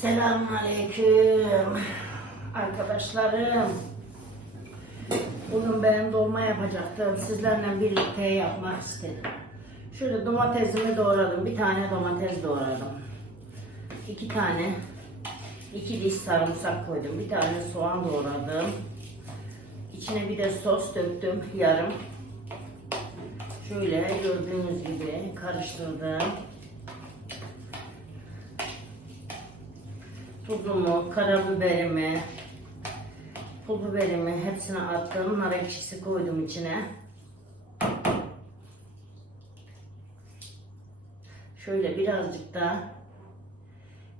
Selamünaleyküm arkadaşlarım. Bugün ben dolma yapacaktım. Sizlerle birlikte yapmak istedim. Şöyle domatesimi doğradım. Bir tane domates doğradım. İki tane, iki diş sarımsak koydum. Bir tane soğan doğradım. İçine bir de sos döktüm yarım. Şöyle gördüğünüz gibi karıştırdım. Tuzumu, karabiberimi, pul biberimi hepsini attım. Nar ekşisi koydum içine. Şöyle birazcık da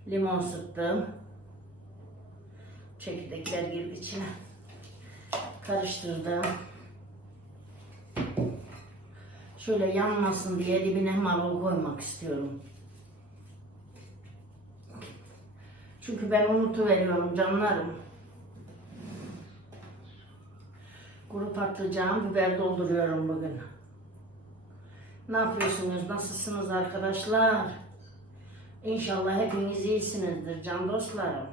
limon sıktım. Çekirdekler girdi içine. Karıştırdım. Şöyle yanmasın diye dibine marul koymak istiyorum. Çünkü ben unutuveriyorum canlarım. Kuru patlıcan, biber dolduruyorum bugün. Ne yapıyorsunuz? Nasılsınız arkadaşlar? İnşallah hepiniz iyisinizdir can dostlarım.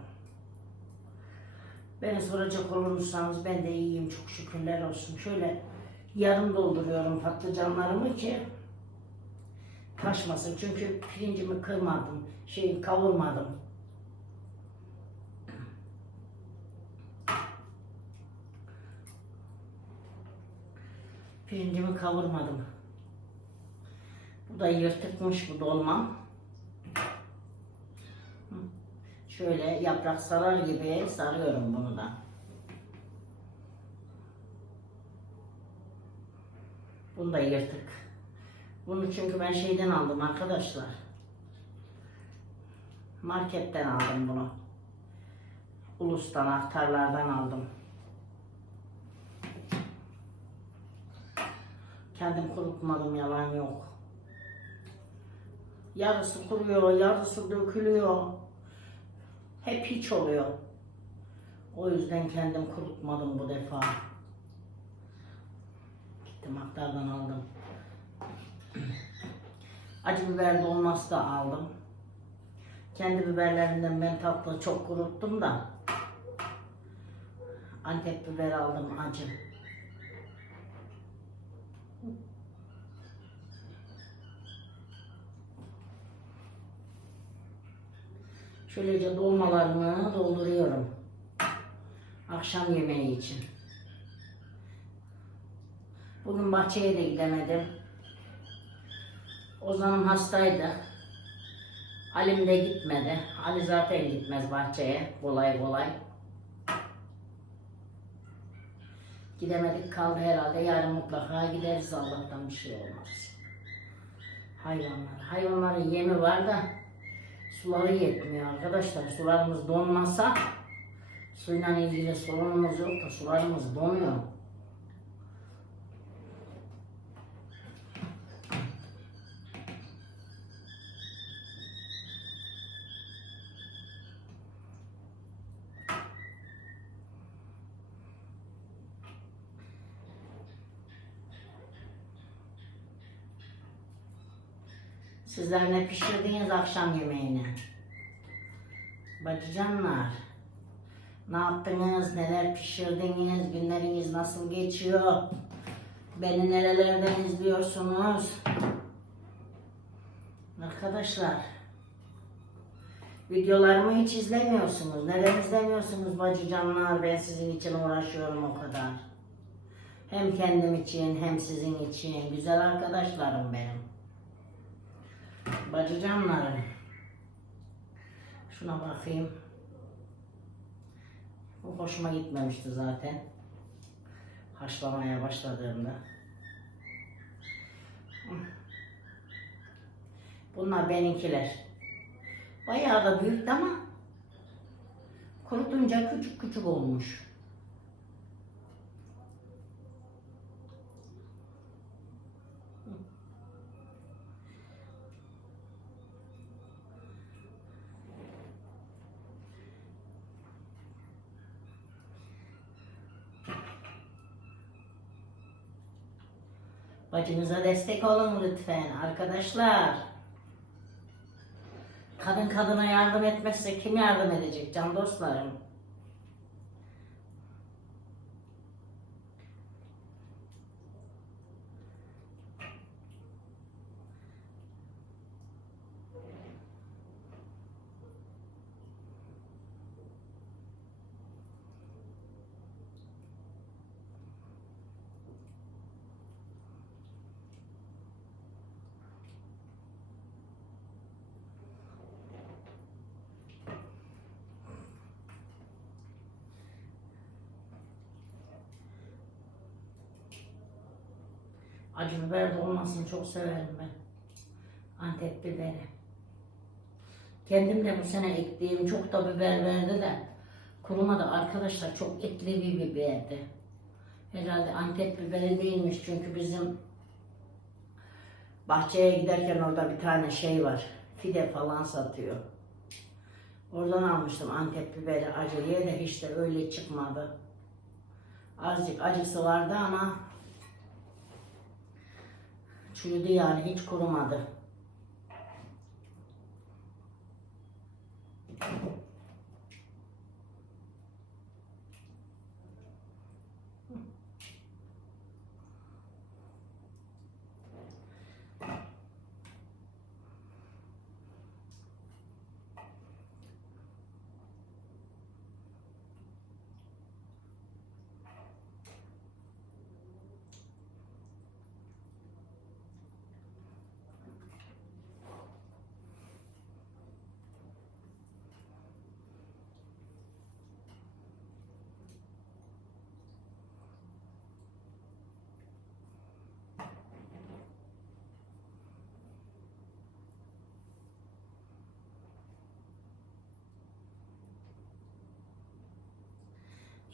Beni soracak olursanız ben de iyiyim çok şükürler olsun. Şöyle yarım dolduruyorum patlıcanlarımı ki taşmasın. Çünkü pirincimi kırmadım, şey kavurmadım. Pirincimi kavurmadım. Bu da yırtıkmış bu dolmam. Şöyle yaprak sarar gibi sarıyorum bunu da. Bunu da yırtık. Bunu çünkü ben şeyden aldım arkadaşlar. Marketten aldım bunu. Ulus'tan, aktarlardan aldım. Kendim kurutmadım yalan yok. Yarısı kuruyor, yarısı dökülüyor. Hep hiç oluyor. O yüzden kendim kurutmadım bu defa. Gittim aktardan aldım. Acı biber dolması da aldım. Kendi biberlerimden ben tatlı çok kuruttum da. Antep biber aldım acı. Şöylece dolmalarımı dolduruyorum. Akşam yemeği için. Bugün bahçeye de gidemedim. Ozan'ım hastaydı. Alim de gitmedi. Ali zaten gitmez bahçeye kolay kolay. Gidemedik kaldı herhalde. Yarın mutlaka gideriz Allah'tan bir şey olmaz. Hayvanlar. Hayvanların yemi var da suları yetmiyor arkadaşlar. Sularımız donmasa suyla ilgili sorunumuz yok da sularımız donuyor. Sizler ne pişirdiniz akşam yemeğini? Bacıcanlar. Ne yaptınız? Neler pişirdiniz? Günleriniz nasıl geçiyor? Beni nerelerden izliyorsunuz? Arkadaşlar. Videolarımı hiç izlemiyorsunuz. Neden izlemiyorsunuz bacıcanlar? Ben sizin için uğraşıyorum o kadar. Hem kendim için hem sizin için. Güzel arkadaşlarım benim. Bacıcanlarım. Şuna bakayım. Bu hoşuma gitmemişti zaten. Haşlamaya başladığımda. Bunlar benimkiler. Bayağı da büyüktü ama kurutunca küçük küçük olmuş. Bacınıza destek olun lütfen arkadaşlar. Kadın kadına yardım etmezse kim yardım edecek can dostlarım? Acı biber dolmasını çok severim ben. Antep biberi. Kendim de bu sene ektiğim çok da biber verdi de kurumadı arkadaşlar çok etli bir biberdi. Herhalde Antep biberi değilmiş çünkü bizim bahçeye giderken orada bir tane şey var. Fide falan satıyor. Oradan almıştım Antep biberi acılıya da hiç de öyle çıkmadı. Azıcık acısı vardı ama Çürüdü yani hiç kurumadı.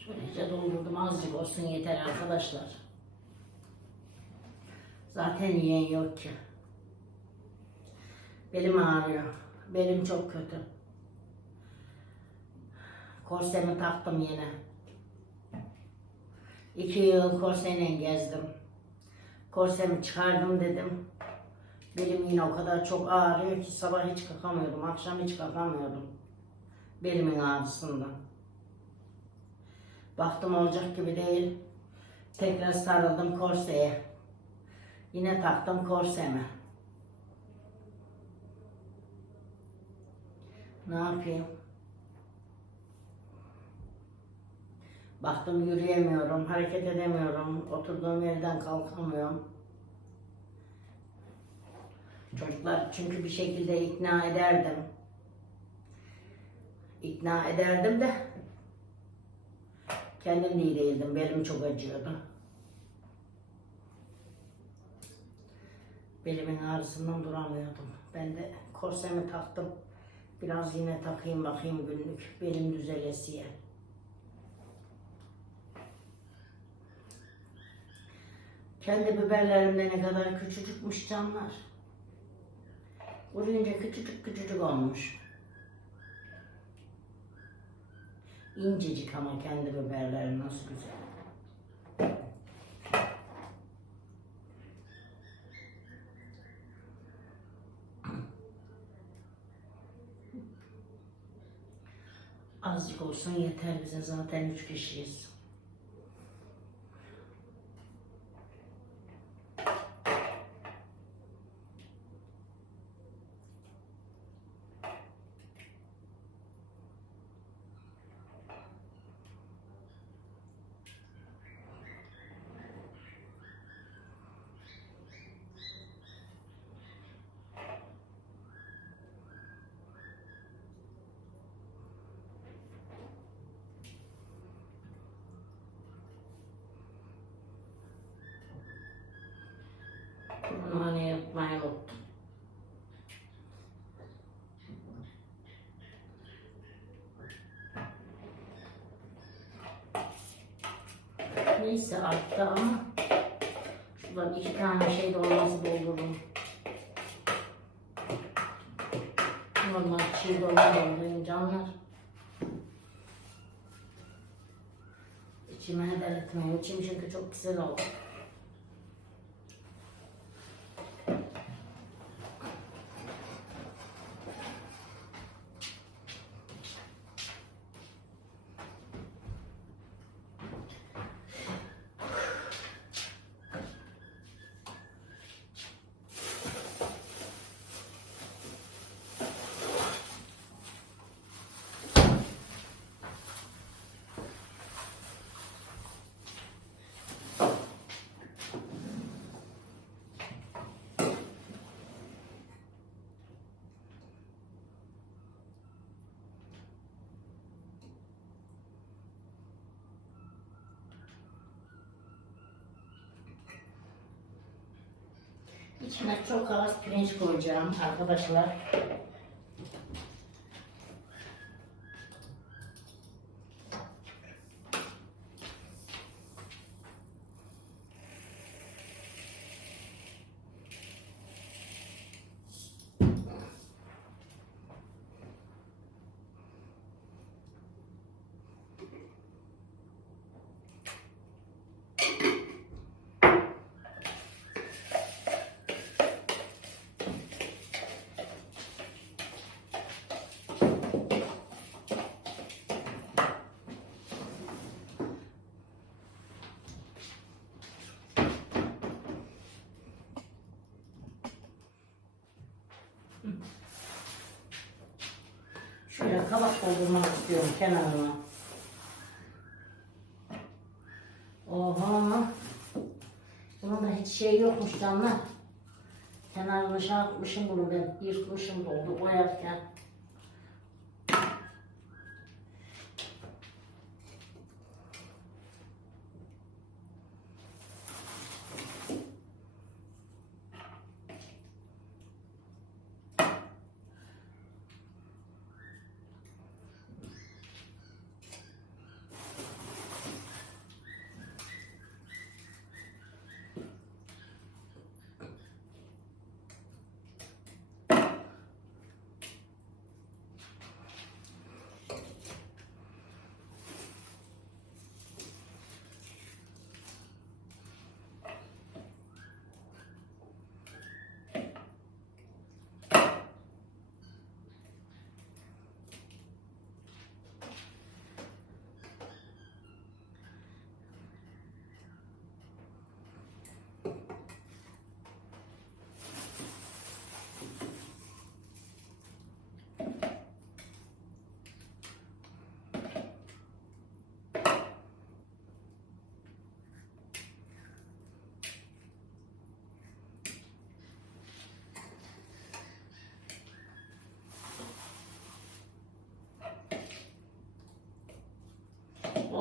Şöylece doldurdum azıcık olsun yeter arkadaşlar. Zaten yiyen yok ki. Belim ağrıyor. Belim çok kötü. Korsemi taktım yine. İki yıl korseyle gezdim. Korsemi çıkardım dedim. Belim yine o kadar çok ağrıyor ki sabah hiç kalkamıyordum, akşam hiç kalkamıyordum. Belimin ağrısından. Baktım olacak gibi değil. Tekrar sarıldım korseye. Yine taktım korsemi. Ne yapayım? Baktım yürüyemiyorum, hareket edemiyorum, oturduğum yerden kalkamıyorum. Çocuklar çünkü bir şekilde ikna ederdim. İkna ederdim de kendim iyi değildim, belim çok acıyordu. Belimin ağrısından duramıyordum. Ben de korsemi taktım. Biraz yine takayım bakayım günlük. Belim düzelesiye. Kendi biberlerimde ne kadar küçücükmüş canlar. Vurunca küçücük küçücük olmuş. İncecik ama kendi biberleri nasıl güzel. Azıcık olsun yeter bize zaten üç kişiyiz. Nane yapmayı. Neyse arttı ama şuradan iki tane şey de olması doldururum. Normal çiğ dolma doldurayım canlar. İçime heder etmeyeyim. İçim çünkü çok güzel oldu. İçine çok az pirinç koyacağım arkadaşlar. Şöyle kabak doldurmak istiyorum kenarına. Oha. Bunun da hiç şey yokmuş canlar. Kenarına şey yapmışım bunu ben. Yırtmışım doldu boyarken.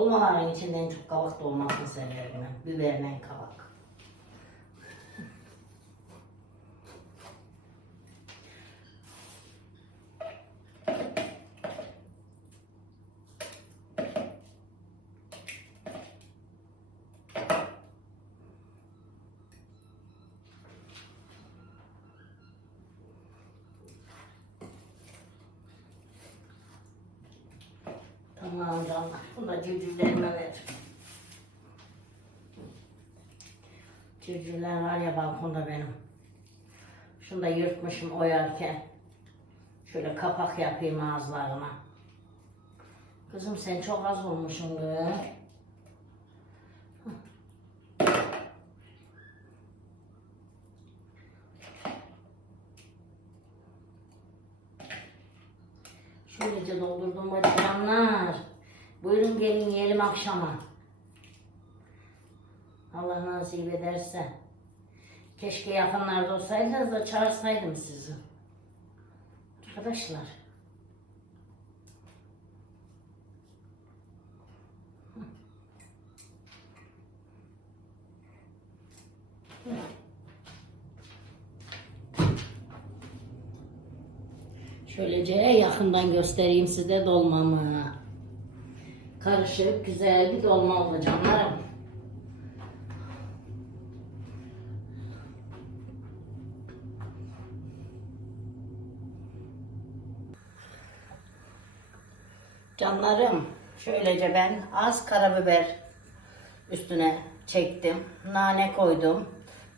Dolmaların içinden çok kabak dolmasını severim ben. Biberle kabak. Tamam canlar. Bunu da civcivlerime ver. Civcivler var ya balkonda benim. Şunu da yırtmışım oyarken. Şöyle kapak yapayım ağızlarına. Kızım sen çok az olmuşsun be. Şöylece doldurdum canlar. Buyurun gelin yiyelim akşama. Allah nasip ederse. Keşke yakınlarda olsaydınız da çağırsaydım sizi. Arkadaşlar. Şöylece yakından göstereyim size dolmamı. Karışık güzel bir dolma oldu canlarım. Canlarım şöylece ben az karabiber üstüne çektim. Nane koydum.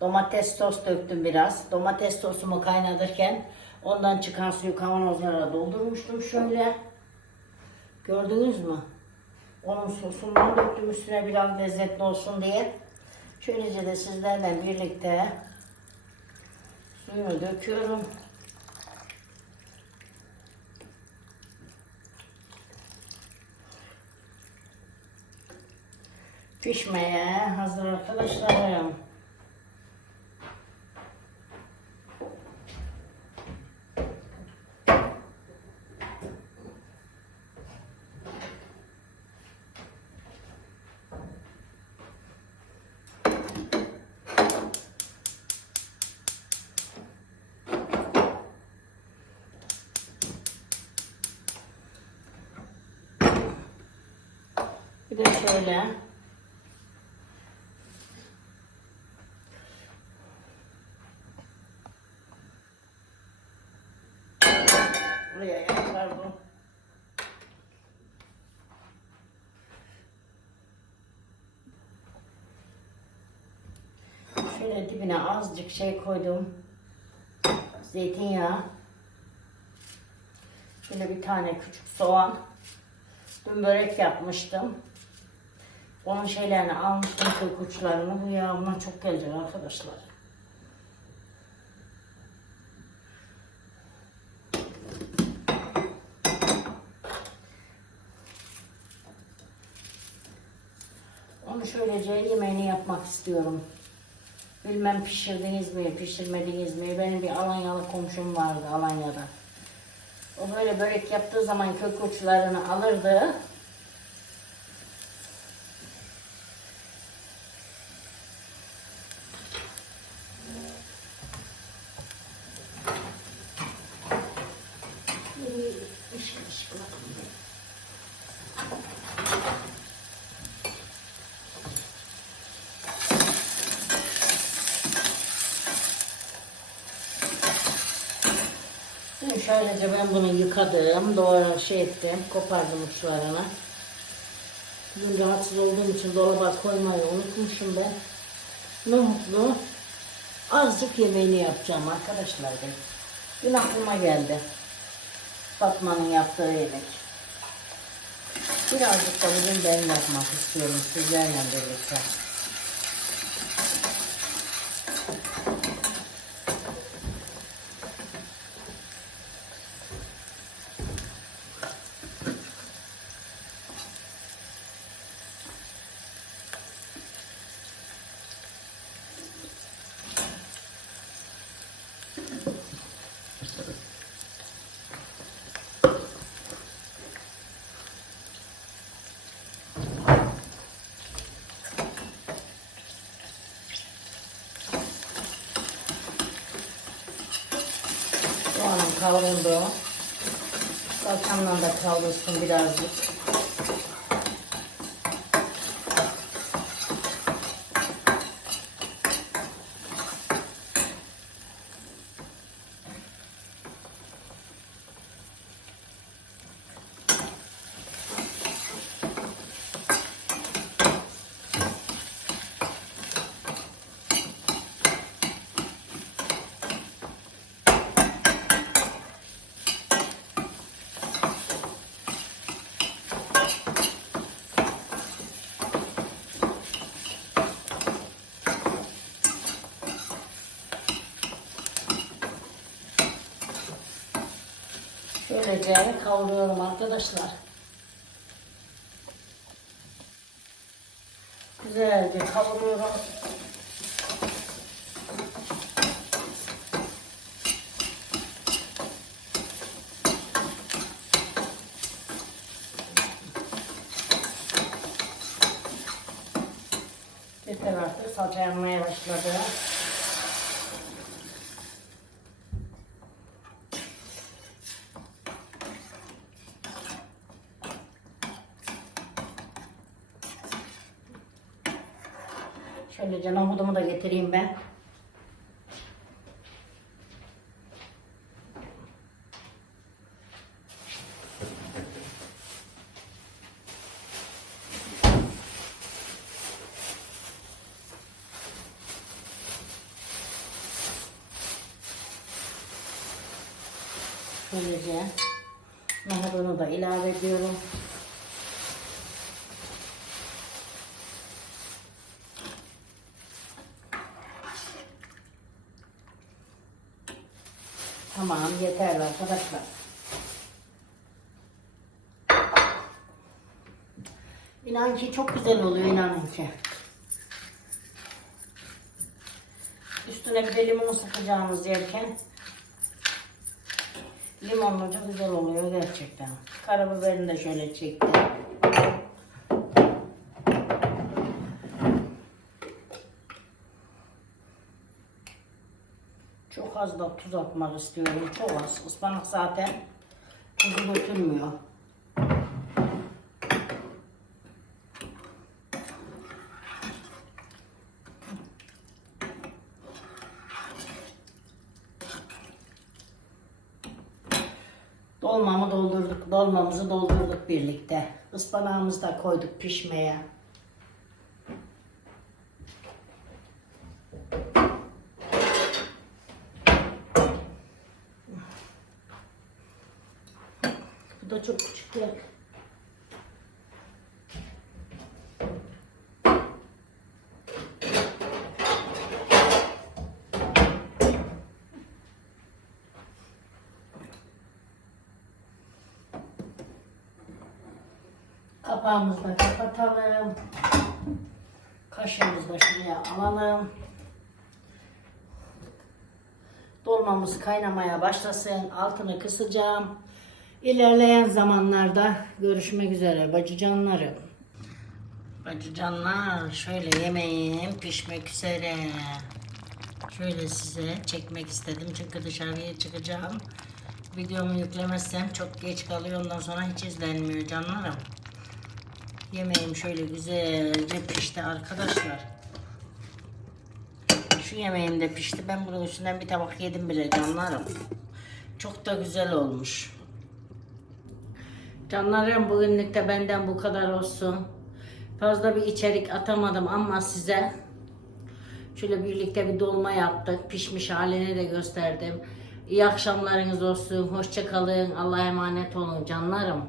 Domates sos döktüm biraz. Domates sosumu kaynatırken ondan çıkan suyu kavanozlara doldurmuştum şöyle. Gördünüz mü? Onun sosundan döktüm üstüne biraz lezzetli olsun diye. Şöylece de sizlerle birlikte suyunu döküyorum. Pişmeye hazır arkadaşlarım. Şöyle. Şöyle dibine azıcık şey koydum. Zeytinyağı. Şöyle bir tane küçük soğan. Dün börek yapmıştım. Onun şeylerini almıştım kök uçlarını. Bu yağımdan çok gelecek arkadaşlar. Onu şöylece yemeğini yapmak istiyorum. Bilmem pişirdiniz mi, pişirmediniz mi? Benim bir Alanyalı komşum vardı Alanya'da. O böyle börek yaptığı zaman kök uçlarını alırdı. Şöylece ben bunu yıkadım, doğru şey ettim, kopardım uçlarını. Dün rahatsız olduğum için dolaba koymayı unutmuşum ben. Ne mutlu. Azıcık yemeğini yapacağım arkadaşlar ben. Dün aklıma geldi. Fatma'nın yaptığı yemek. Birazcık da bugün ben yapmak istiyorum sizlerle birlikte. Kavruldu. Salçamdan da kavrulsun birazcık. Şöylece kavuruyorum arkadaşlar. Güzelce kavuruyorum. Yeter artık salça başladı. Şöyle nohudumu da getireyim ben. Böylece nohudunu da ilave ediyorum. Yeterli arkadaşlar. İnan ki çok güzel oluyor inanın ki. Üstüne bir de limon sıkacağımız yerken limonluca güzel oluyor gerçekten. Karabiberini de şöyle çektim. az da tuz atmak istiyorum. Çok az. Ispanak zaten tuzu götürmüyor. Dolmamı doldurduk, dolmamızı doldurduk birlikte. Ispanağımızı da koyduk pişmeye. Da çok küçük yer. Kapağımızı da kapatalım. Kaşığımızı da şuraya alalım. Dolmamız kaynamaya başlasın. Altını kısacağım. İlerleyen zamanlarda görüşmek üzere bacıcanlarım. Bacıcanlar şöyle yemeğim pişmek üzere. Şöyle size çekmek istedim çünkü dışarıya çıkacağım. Videomu yüklemezsem çok geç kalıyor ondan sonra hiç izlenmiyor canlarım. Yemeğim şöyle güzelce pişti arkadaşlar. Şu yemeğim de pişti. Ben bunun üstünden bir tabak yedim bile canlarım. Çok da güzel olmuş. Canlarım bugünlük de benden bu kadar olsun. Fazla bir içerik atamadım ama size şöyle birlikte bir dolma yaptık. Pişmiş halini de gösterdim. İyi akşamlarınız olsun. Hoşça kalın. Allah'a emanet olun canlarım.